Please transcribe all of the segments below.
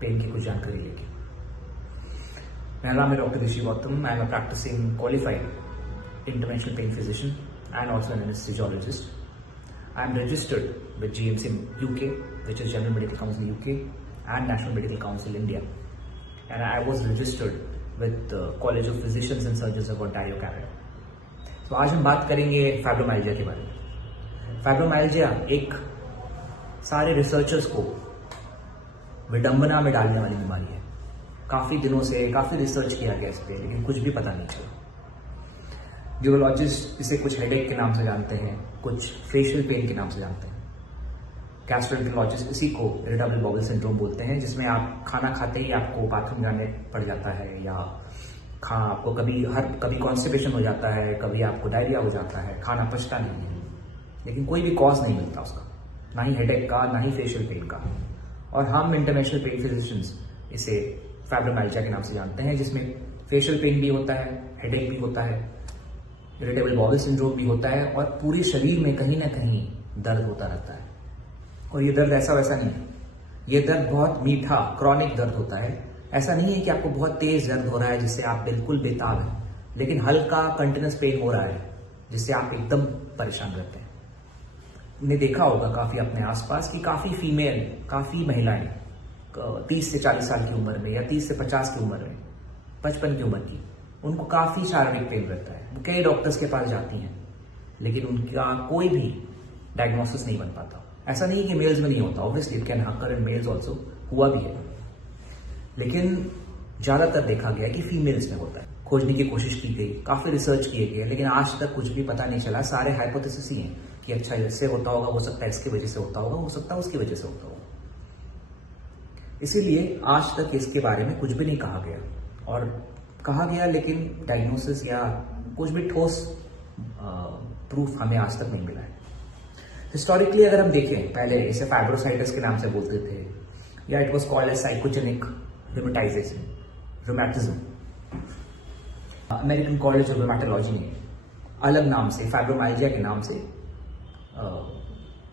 Pen की कुछ जानकारी लेके। मेरा नाम है doctor Rishi Gautam. I am a practising qualified interventional pain physician and also an anesthesiologist. I am registered with GMC UK, which is General Medical Council UK, and National Medical Council India. And I was registered with the College of Physicians and Surgeons of Ontario, Canada. तो आज हम बात करेंगे fibromyalgia के बारे में। Fibromyalgia एक सारे रिसर्चर्स को विडंबना में डालने वाली बीमारी है। काफी दिनों से काफी रिसर्च किया गया इस पे, लेकिन कुछ भी पता नहीं चला। न्यूरोलॉजिस्ट इसे कुछ हेडेक के नाम से जानते हैं, कुछ फेशियल पेन के नाम से जानते हैं। गैस्ट्रोएंटरोलॉजिस्ट इसी को इरिटेबल बाउल सिंड्रोम बोलते हैं, जिसमें आप खाना खाते ही आपको बाथरूम जाने पड़ जाता है, या आपको कभी कॉन्स्टिपेशन हो जाता है, कभी आपको डायरिया हो जाता है, खाना पचता नहीं है, लेकिन कोई भी कॉज नहीं मिलता उसका, ना ही हेडेक का, ना ही फेशियल पेन का। और हम इंटरनेशनल पेन फिजिशियंस इसे फाइब्रोमाइल्जिया के नाम से जानते हैं, जिसमें फेशियल पेन भी होता है, हेडेक भी होता है, इरिटेबल बाउल सिंड्रोम भी होता है, और पूरे शरीर में कहीं ना कहीं दर्द होता रहता है। और ये दर्द ऐसा वैसा नहीं है, ये दर्द बहुत मीठा क्रॉनिक दर्द होता है। ऐसा नहीं है कि आपको बहुत तेज दर्द हो रहा है जिससे आप बिल्कुल बेताब हैं, लेकिन हल्का कंटिन्यूस पेन हो रहा है जिससे आप एकदम परेशान रहते हैं। ने देखा होगा काफी अपने आसपास कि काफी महिलाएं 30 से 40 साल की उम्र में, या 30 से 50 की उम्र में, 55 की उम्र की, उनको काफी शारीरिक पेन रहता है। वो कई डॉक्टर्स के पास जाती हैं, लेकिन उनका कोई भी डायग्नोसिस नहीं बन पाता। ऐसा नहीं कि मेल्स में नहीं होता, obviously it can hacker in males also, हुआ भी है, लेकिन ज्यादातर देखा गया कि फीमेल्स में होता है। खोजने की कोशिश की गई, काफी रिसर्च किए गए, लेकिन आज तक कुछ भी पता नहीं चला। सारे हाइपोथेसिस ही हैं कि अच्छा इससे होता होगा, हो सकता है इसकी वजह से होता होगा, हो सकता है उसकी वजह से होता होगा। इसीलिए आज तक इसके बारे में कुछ भी नहीं कहा गया, और कहा गया लेकिन डायग्नोसिस या कुछ भी ठोस प्रूफ हमें आज तक नहीं मिला है। हिस्टोरिकली अगर हम देखें, पहले इसे फाइब्रोसाइटिस के नाम से बोलते थे, या it was called as psychogenic rheumatism. American College of Rheumatology ने अलग नाम से फाइब्रोमाइल्जिया के नाम से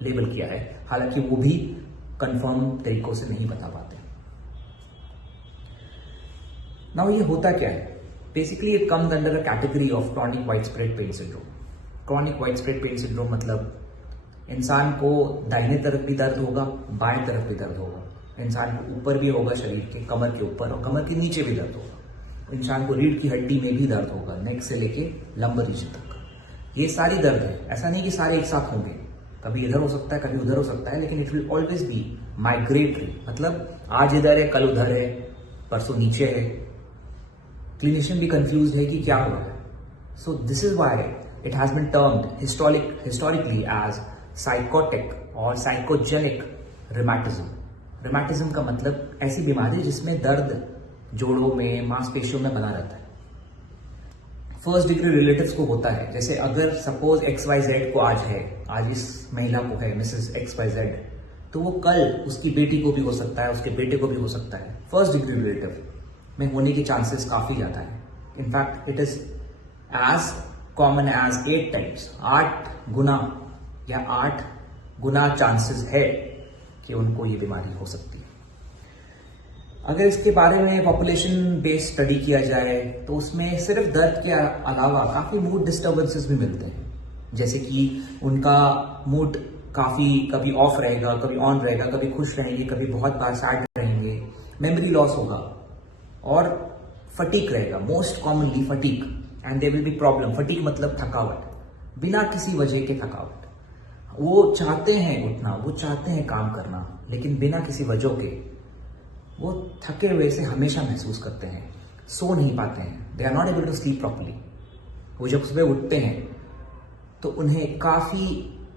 लेबल किया है, हालांकि वो भी कंफर्म तरीकों से नहीं बता पाते। नाउ ये होता क्या है? Basically it comes under a category of chronic widespread pain syndrome. Chronic widespread pain syndrome मतलब इंसान को दाहिने तरफ भी दर्द होगा, बाएं तरफ भी दर्द होगा, इंसान को ऊपर भी होगा, शरीर के कमर के ऊपर और कमर के नीचे भी दर्द होगा, इंसान को रीढ़ की हड्डी में भी दर्द होगा, नेक से लेके लंबर रीजन तक। ये सारी दर्द है, ऐसा नहीं कि सारे एक साथ होंगे, कभी इधर हो सकता है, कभी उधर हो सकता है, लेकिन it will always be migratory. मतलब आज इधर है, कल उधर है, परसों नीचे है। क्लिनिशियन भी कंफ्यूज है कि क्या हो रहा है। So this is why it has been termed historically as psychotic और साइकोजेनिक रिमेटिज्म। रिमेटिज्म का मतलब ऐसी बीमारी जिसमें दर्द जोड़ों में, मांसपेशियों में बना रहता है। फर्स्ट डिग्री रिलेटिव्स को होता है, जैसे अगर सपोज XYZ को आज है, आज इस महिला को है मिसेस XYZ, तो वो कल उसकी बेटी को भी हो सकता है, उसके बेटे को भी हो सकता है। फर्स्ट डिग्री रिलेटिव में होने के चांसेस काफी ज्यादा है। In fact it is as common as 8 times, 8 गुना या 8 गुना चांसेस है कि उनको ये बीमारी हो सकती है। अगर इसके बारे में पॉपुलेशन बेस्ड स्टडी किया जाए तो उसमें सिर्फ दर्द के अलावा काफी मूड डिस्टर्बेंसेस भी मिलते हैं, जैसे कि उनका मूड कभी ऑफ रहेगा, कभी ऑन रहेगा, कभी खुश रहेंगे, कभी बहुत बार सैड रहेंगे, मेमोरी लॉस होगा, और फटीक रहेगा, most commonly fatigue, and there will be problem. Fatigue मतलब थकावट, बिना किसी वजह के थकावट। वो चाहते हैं उठना, वो चाहते हैं काम करना, लेकिन बिना किसी वजह के वो थके हुए से हमेशा महसूस करते हैं, सो नहीं पाते हैं, they are not able to sleep properly. वो जब सुबह उठते हैं तो उन्हें काफी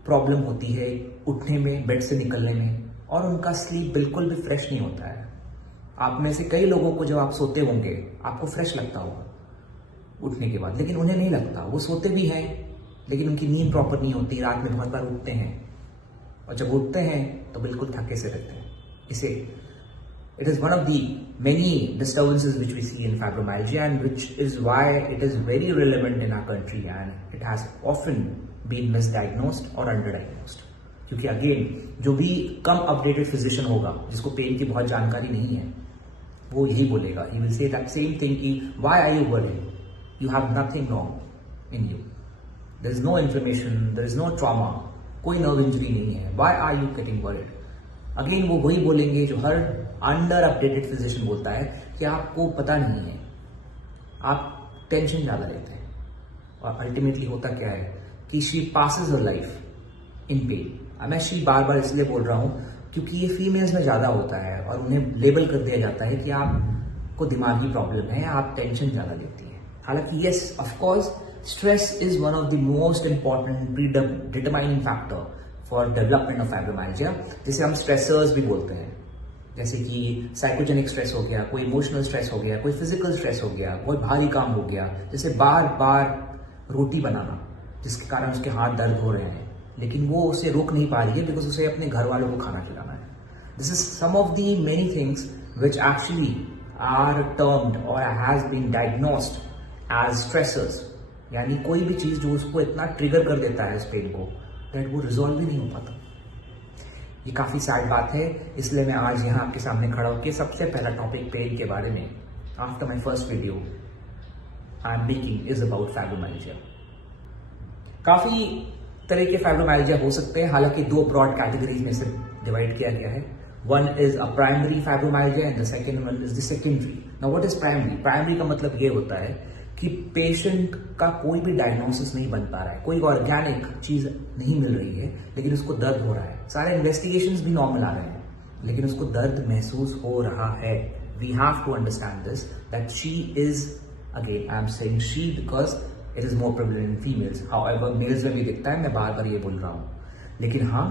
प्रॉब्लम होती है उठने में, बेड से निकलने में, और उनका स्लीप बिल्कुल भी फ्रेश नहीं होता है। आप में से कई लोगों को जब आप सोते होंगे आपको फ्रेश लगता होगा उठने के बाद, लेकिन उन्हें नहीं लगता। वो सोते भी हैं लेकिन उनकी नींद प्रॉपर नहीं होती, रात में बहुत बार उठते हैं, और जब उठते हैं तो बिल्कुल थके से रहते हैं। इसे it is one of the many disturbances which we see in fibromyalgia, and which is why it is very relevant in our country, and it has often been misdiagnosed और अंडरडायग्नोस्ड। क्योंकि अगेन जो भी कम updated physician होगा, जिसको pen की बहुत जानकारी नहीं है, वो यही बोलेगा, he will say that same thing कि why are you worried, you have nothing wrong in you, there is no inflammation, there is no trauma, कोई नर्व इंजरी नहीं है, why are you getting worried. Again वो वही बोलेंगे जो her under updated physician बोलता है कि आपको पता नहीं है, आप टेंशन ज्यादा लेते हैं। और अल्टीमेटली होता क्या है कि she passes her life in pen. मैं शी बार बार इसलिए बोल रहा हूं क्योंकि ये फीमेल्स में ज्यादा होता है और उन्हें लेबल कर दिया जाता है कि आपको दिमागी प्रॉब्लम है, आप टेंशन ज्यादा लेती हैं। हालांकि yes of course stress is one of the most important determining factor for development of fibromyalgia, जिसे हम स्ट्रेसर्स भी बोलते हैं। जैसे कि साइकोजेनिक स्ट्रेस हो गया, कोई इमोशनल स्ट्रेस हो गया, कोई फिजिकल स्ट्रेस हो गया, कोई भारी काम हो गया, जैसे बार बार रोटी बनाना जिसके कारण उसके हाथ दर्द हो रहे हैं, लेकिन वो उसे रोक नहीं पा रही है बिकॉज उसे अपने घर वालों को खाना खिलाना है। This is some of the many things which actually are termed और has been diagnosed as stressors, यानी कोई भी चीज जो उसको इतना ट्रिगर कर देता है इस पेन को दैट वो रिजॉल्व ही नहीं हो पाता। ये काफी सैड बात है, इसलिए मैं आज यहाँ आपके सामने खड़ा होकर सबसे पहला टॉपिक पेन के बारे में after my first video I am making is about fibromyalgia. काफी तरह के फाइब्रोमाइल्जिया हो सकते हैं, हालांकि दो ब्रॉड कैटेगरीज में से डिवाइड किया गया है। One is a primary fibromyalgia and the second one is the secondary. Now what is primary? Primary का मतलब ये होता है कि पेशेंट का कोई भी डायग्नोसिस नहीं बन पा रहा है, कोई ऑर्गेनिक चीज नहीं मिल रही है, लेकिन उसको दर्द हो रहा है, सारे इन्वेस्टिगेशंस भी नॉर्मल आ रहे हैं, लेकिन उसको दर्द महसूस हो रहा है। We have to understand this that she is, again I am saying she because it is more prevalent in females, however males में भी दिखता है, मैं बार बार ये बोल रहा हूं, लेकिन हाँ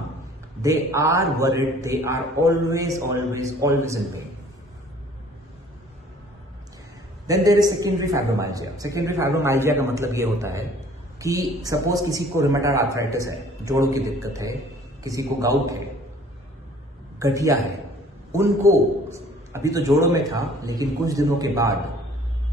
they are worried, they are always always always in pain. Then there is secondary fibromyalgia. Secondary fibromyalgia का मतलब ये होता है कि सपोज किसी को रूमेटॉइड आर्थराइटिस है, जोड़ों की दिक्कत है, किसी को गाउट है, गठिया है, उनको अभी तो जोड़ों में था लेकिन कुछ दिनों के बाद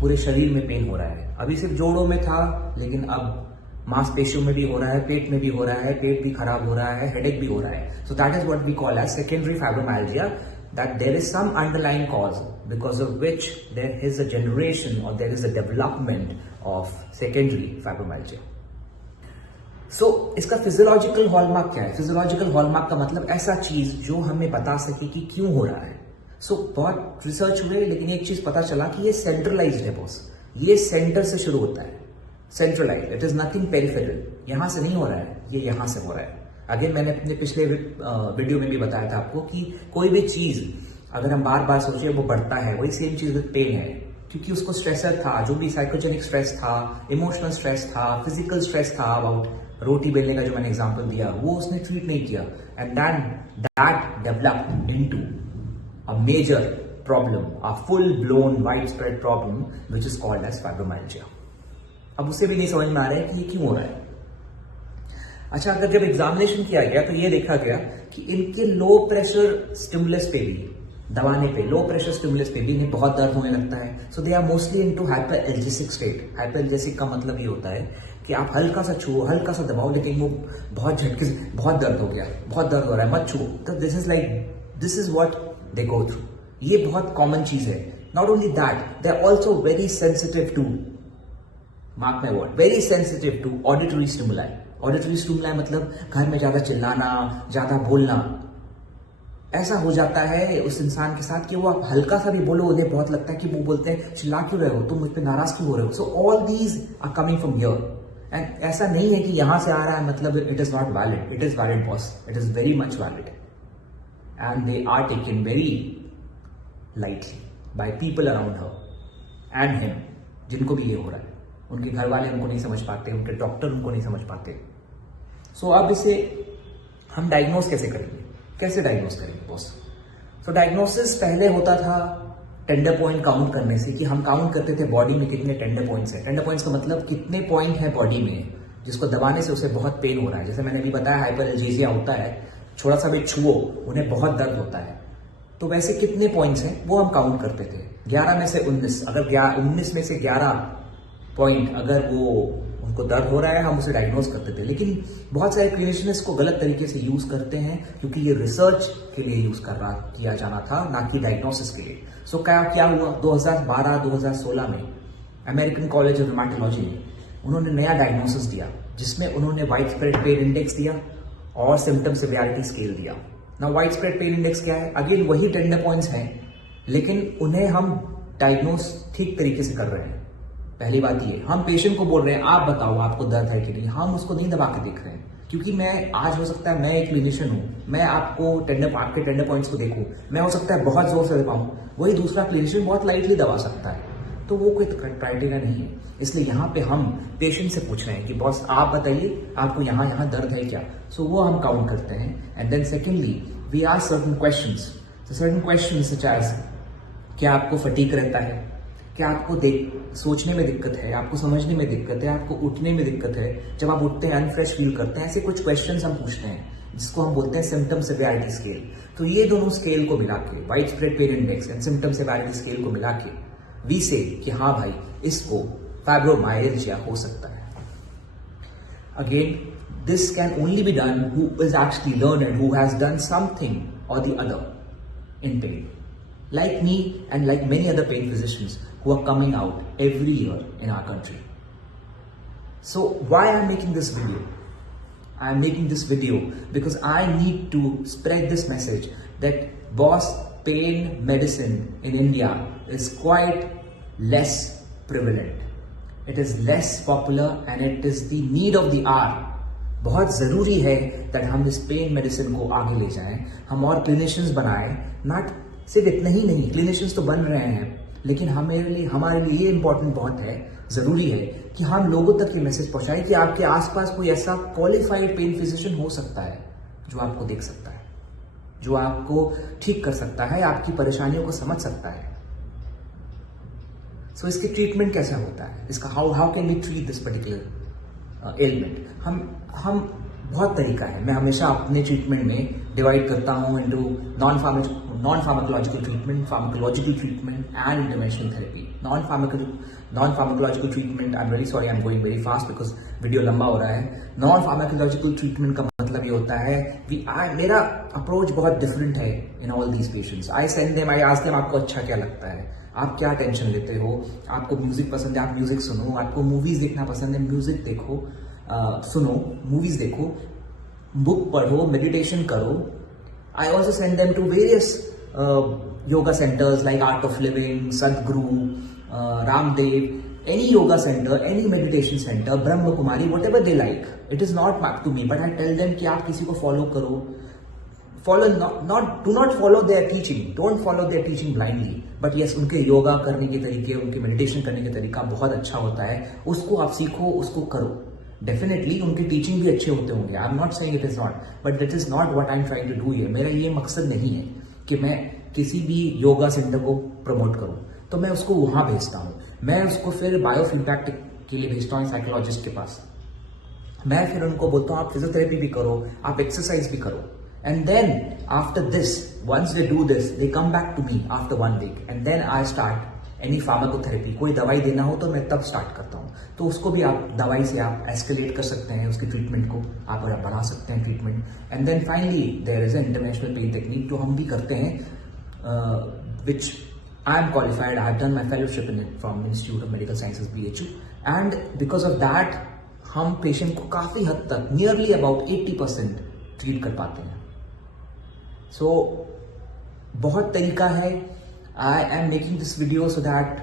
पूरे शरीर में पेन हो रहा है। अभी सिर्फ जोड़ों में था लेकिन अब मांसपेशियों में भी हो रहा है, पेट में भी हो रहा है, पेट भी खराब हो रहा है, हेडेक भी हो रहा है। So that is what we call as secondary fibromyalgia, that there is some underlying cause because of which there is a generation or there is a development of secondary fibromyalgia. So इसका physiological hallmark क्या है? Physiological hallmark का मतलब ऐसा चीज जो हमें बता सके कि क्यों हो रहा है। बहुत रिसर्च हुए लेकिन एक चीज पता चला कि ये सेंट्रलाइज्ड है बॉस, ये सेंटर से शुरू होता है, centralised, it is nothing peripheral, यहां से नहीं हो रहा है, ये यहां से हो रहा है। अगेन मैंने अपने पिछले वीडियो में भी बताया था आपको कि कोई भी चीज अगर हम बार बार सोचे वो बढ़ता है, वही सेम चीज विद पेन है, क्योंकि उसको स्ट्रेसर था, जो भी साइकोजेनिक स्ट्रेस था, इमोशनल स्ट्रेस था, फिजिकल स्ट्रेस था, अबाउट रोटी बेलने का जो मैंने एग्जांपल दिया वो उसने ट्रीट नहीं किया, and then that developed into a major problem, a full blown wide spread problem which is called as fibromyalgia. अब उसे भी नहीं समझ में आ रहा है कि ये क्यों हो रहा है। अच्छा, अगर जब एग्जामिनेशन किया गया तो ये देखा गया कि इनके लो प्रेशर स्टिमुलस पे भी, दबाने पे, लो प्रेशर स्टिमुलस पे भी इन्हें बहुत दर्द होने लगता है। So they are mostly into hyperalgesic state. Hyperalgesic का मतलब ये होता है कि आप हल्का सा छुओ, हल्का सा दबाओ, लेकिन वो बहुत झटके से, बहुत दर्द हो गया, बहुत दर्द हो रहा है, मत छुओ। तो this is what they go through. ये बहुत कॉमन चीज है। Not only that, they are also very sensitive to, mark my word, very sensitive to auditory stimuli. Auditory stimuli मतलब घर में ज्यादा चिल्लाना, ज्यादा बोलना, ऐसा हो जाता है उस इंसान के साथ कि वो आप हल्का सा भी बोलो उन्हें बहुत लगता है कि वो बोलते हैं चिल्ला क्यों रहे हो, तुम मुझ पे नाराज क्यों हो रहे हो। So all these are coming from here, and ऐसा नहीं है कि यहां से आ रहा है मतलब it is not valid, it is valid boss, it is very much valid, and they are taken very lightly by people around her and him, जिनको भी ये हो रहा है। उनके घर वाले उनको नहीं समझ पाते, उनके डॉक्टर उनको नहीं समझ पाते। सो अब इसे हम डायग्नोज कैसे करेंगे, कैसे डायग्नोज करेंगे बॉस? सो डायग्नोसिस पहले होता था टेंडर पॉइंट काउंट करने से, कि हम काउंट करते थे बॉडी में कितने टेंडर पॉइंट्स हैं। टेंडर पॉइंट्स का मतलब कितने पॉइंट है बॉडी में जिसको दबाने से उसे बहुत पेन हो रहा है। जैसे मैंने अभी बताया हाइपरएल्जेसिया होता है, थोड़ा सा भी छुओ उन्हें बहुत दर्द होता है, तो वैसे कितने पॉइंट्स हैं वो हम काउंट करते थे। 11 में से 19, अगर 19 में से 11 पॉइंट अगर वो उनको दर्द हो रहा है, हम उसे डायग्नोज करते थे। लेकिन बहुत सारे क्लिनिशियन इसको गलत तरीके से यूज करते हैं, क्योंकि ये रिसर्च के लिए यूज किया जाना था, ना कि डायग्नोसिस के लिए। सो क्या हुआ 2012-2016 में अमेरिकन कॉलेज ऑफ रूमेटोलॉजी ने उन्होंने नया डायग्नोसिस दिया, जिसमें उन्होंने वाइड स्प्रेड पेन इंडेक्स दिया और सिम्टम सिवियरिटी स्केल दिया। ना वाइड स्प्रेड पेन इंडेक्स क्या है? अगेन वही टेंडर पॉइंट्स हैं, लेकिन उन्हें हम डायग्नोस ठीक तरीके से कर रहे हैं। पहली बात ये, हम पेशेंट को बोल रहे हैं आप बताओ आपको दर्द है कि नहीं, हम उसको नहीं दबा के देख रहे हैं। क्योंकि मैं आज हो सकता है मैं एक क्लिनिशियन हूं, मैं आपके टेंडर पॉइंट्स को देखूं, मैं हो सकता है बहुत जोर से दबाऊं, वही दूसरा क्लिनिशियन बहुत लाइटली दबा सकता है। तो वो कोई क्राइटेरिया नहीं है। इसलिए यहाँ पे हम पेशेंट से पूछ रहे हैं कि बॉस आप बताइए आपको यहाँ दर्द है क्या। सो वो हम काउंट करते हैं। And then secondly we ask certain questions such as, क्या आपको फटीक रहता है, क्या आपको सोचने में दिक्कत है, आपको समझने में दिक्कत है, आपको उठने में दिक्कत है, जब आप उठते हैं अनफ्रेश फील करते हैं, ऐसे कुछ क्वेश्चंस हम पूछते हैं, जिसको हम बोलते हैं सिम्टम सिवियरिटी स्केल। तो ये दोनों स्केल को मिला के, wide spread pain index and symptom severity scale को मिला के वी से कि हाँ भाई इसको फाइब्रोमाइल्जिया हो सकता है। Again this can only be done who is actually learned, who has done something और the other in pain, like me and like many other pain physicians who are coming out every year in our country. So why I'm making this video? I'm making this video because I need to spread this message that boss, pain medicine in India is quite less prevalent. It is less popular and it is the need of the hour. बहुत जरूरी है कि हम इस pen medicine को आगे ले जाएं, हम और क्लिनिशियंस बनाएं। नॉट सिर्फ इतना ही नहीं, क्लिनिशियंस तो बन रहे हैं, लेकिन हमारे लिए ये इंपॉर्टेंट बहुत है, जरूरी है कि हम लोगों तक ये मैसेज पहुंचाएं कि आपके आसपास कोई ऐसा क्वालिफाइड पेन फिजिशियन हो सकता है जो आपको देख सकता है, जो आपको ठीक कर सकता है, आपकी परेशानियों को समझ सकता है। सो इसकी ट्रीटमेंट कैसा होता है, इसका how can we treat this particular element? हम बहुत तरीका है। मैं हमेशा अपने ट्रीटमेंट में डिवाइड करता हूं into non pharmacological treatment, pharmacological treatment and interventional therapy. Non pharmacological treatment, I am very sorry, I am going very fast because video लंबा हो रहा है। नॉन फार्माकोलॉजिकल ट्रीटमेंट का मतलब ये होता है मेरा अप्रोच बहुत डिफरेंट है in all these patients. I send them, I ask them आपको अच्छा क्या लगता है, आप क्या टेंशन लेते हो, आपको म्यूजिक पसंद है आप म्यूजिक सुनो, आपको मूवीज देखना पसंद है म्यूजिक देखो, सुनो, मूवीज देखो, बुक पढ़ो, मेडिटेशन करो। I also send them to various yoga centres like Art of Living, Sadhguru, Ramdev, any yoga center, any meditation center, Brahma Kumari, whatever they like. It is not up to me, but I tell them कि आप किसी को follow करो, do not follow their teaching, don't follow their teaching blindly. But yes, उनके योगा करने के तरीके, उनके मेडिटेशन करने के तरीका बहुत अच्छा होता है, उसको आप सीखो, उसको करो। डेफिनेटली उनके टीचिंग भी अच्छे होते होंगे, I am not saying it is not, but that is not what I am trying to do here. मेरा ये मकसद नहीं है कि मैं किसी भी योगा सेंटर को प्रमोट करूं, तो मैं उसको वहां भेजता हूं, मैं उसको फिर बायो फीडबैक के लिए भेजता हूं साइकोलॉजिस्ट के पास। मैं फिर उनको बोलता हूं आप फिजियोथेरेपी भी करो, आप एक्सरसाइज भी करो, and then after this, once they do this, they come back to me after 1 week and then I start any pharmacotherapy. कोई दवाई देना हो तो मैं तब स्टार्ट करता हूं। तो उसको भी आप दवाई से आप एस्केलेट कर सकते हैं, उसकी ट्रीटमेंट को आप बढ़ा सकते हैं treatment. And then finally there is an international pain technique जो हम भी करते हैं, which I am qualified. I have done my fellowship in it from Institute of Medical Sciences BHU, and because of that हम patient को काफी हद तक नियरली अबाउट 80% ट्रीट कर पाते हैं। सो बहुत तरीका है। I am making this video so that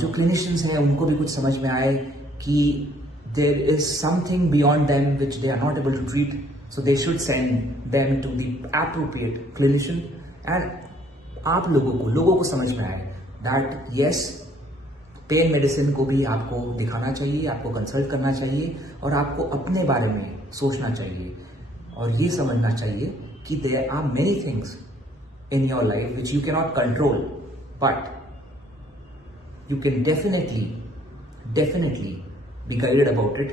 जो क्लिनिशियंस हैं उनको भी कुछ समझ में आए कि there is something beyond them which they are not able to treat, so they should send them to the appropriate clinician. And आप लोगों को समझ में आए दैट यस, पेन मेडिसिन को भी आपको दिखाना चाहिए, आपको कंसल्ट करना चाहिए और आपको अपने बारे में सोचना चाहिए और ये समझना चाहिए कि there are many things in your life which you can not control, but you can definitely be guided about it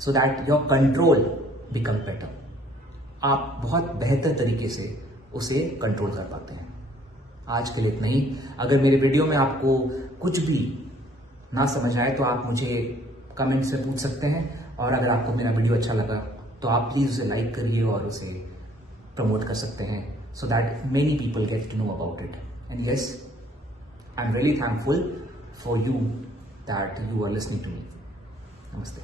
so that your control become better. आप बहुत बेहतर तरीके से उसे कंट्रोल कर पाते हैं। आज के लिए इतना ही। अगर मेरे वीडियो में आपको कुछ भी ना समझ आए तो आप मुझे कमेंट से पूछ सकते हैं। और अगर आपको मेरा वीडियो अच्छा लगा तो आप प्लीज़ उसे लाइक करिए और उसे प्रमोट कर सकते हैं, so that many people get to know about it. And yes, I am really thankful for you that you are listening to me. नमस्ते।